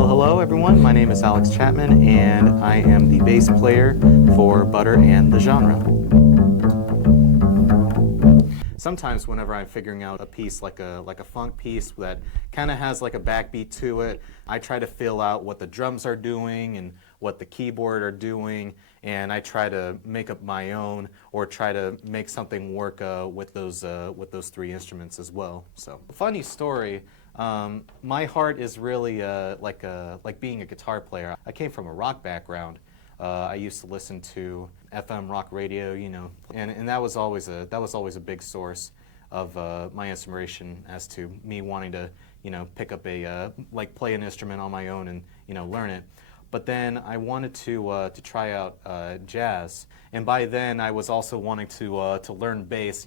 Well, hello everyone. My name is Alex Chapman, and I am the bass player for Butter and the Genre. Sometimes whenever I'm figuring out a piece like a funk piece that kind of has like a backbeat to it, I try to feel out what the drums are doing and what the keyboard are doing, and I try to make up my own or try to make something work with those three instruments as well. So, funny story. My heart is really like being a guitar player. I came from a rock background. I used to listen to FM rock radio, and that was always a big source of my inspiration as to me wanting to, pick up play an instrument on my own and, learn it. But then I wanted to try out jazz, and by then I was also wanting to learn bass.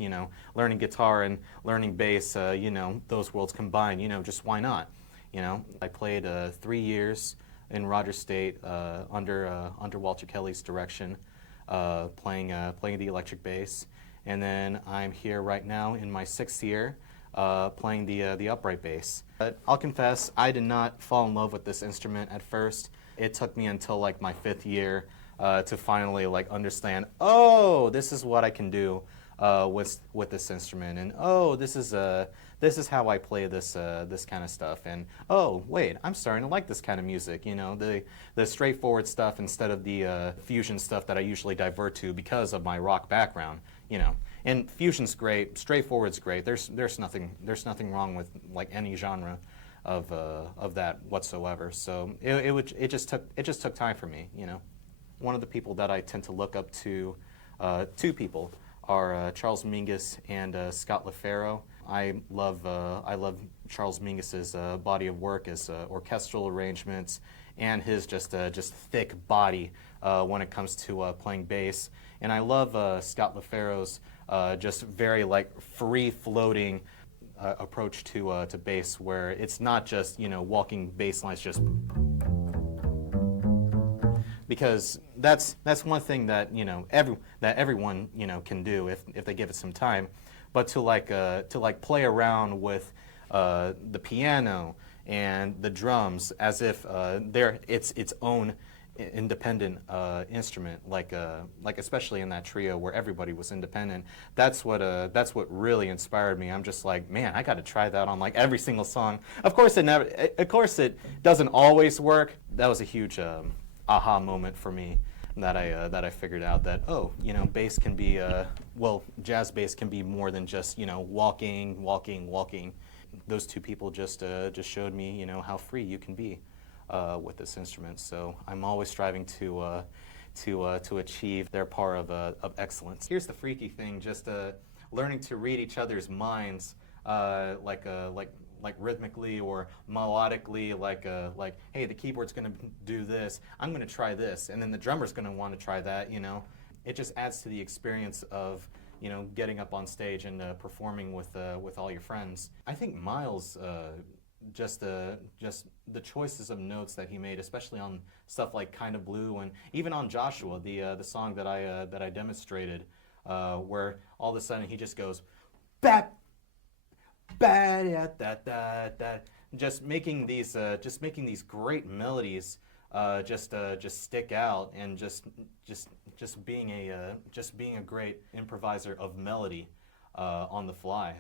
Learning guitar and learning bass. Those worlds combined. Just why not? I played 3 years in Rogers State under Walter Kelly's direction, playing the electric bass, and then I'm here right now in my 6th year. Playing the upright bass. But I'll confess, I did not fall in love with this instrument at first. It took me until like my 5th year to finally understand. Oh, this is what I can do with this instrument, and oh, this is how I play this kind of stuff. And oh, wait, I'm starting to like this kind of music. The straightforward stuff instead of the fusion stuff that I usually divert to because of my rock background. And fusion's great, straightforward's great. There's nothing wrong with like any genre of that whatsoever. So it just took time for me. One of the people that I tend to look up to, two people, are Charles Mingus and Scott LaFaro. I love Charles Mingus's body of work as orchestral arrangements and his just thick body when it comes to playing bass. And I love Scott LaFaro's just very free floating approach to bass, where it's not just walking bass lines just, because that's one thing that everyone can do if they give it some time, but to play around with the piano and the drums as if they're its own independent instrument, like especially in that trio where everybody was independent. That's what really inspired me. I'm just like, man, I got to try that on every single song. Of course it doesn't always work. That was a huge aha moment for me, that I figured out that, bass can be jazz bass can be more than just walking. Those two people just showed me how free you can be with this instrument. So I'm always striving to achieve their par of excellence. Here's the freaky thing: just learning to read each other's minds, like rhythmically or melodically, like hey, the keyboard's going to do this, I'm going to try this, and then the drummer's going to want to try that. It just adds to the experience of getting up on stage and performing with all your friends. I think Miles, just the choices of notes that he made, especially on stuff like Kinda Blue, and even on Joshua, the song that I demonstrated, where all of a sudden he just goes bap bap da da da, just making these great melodies just stick out, and just being a great improviser of melody on the fly.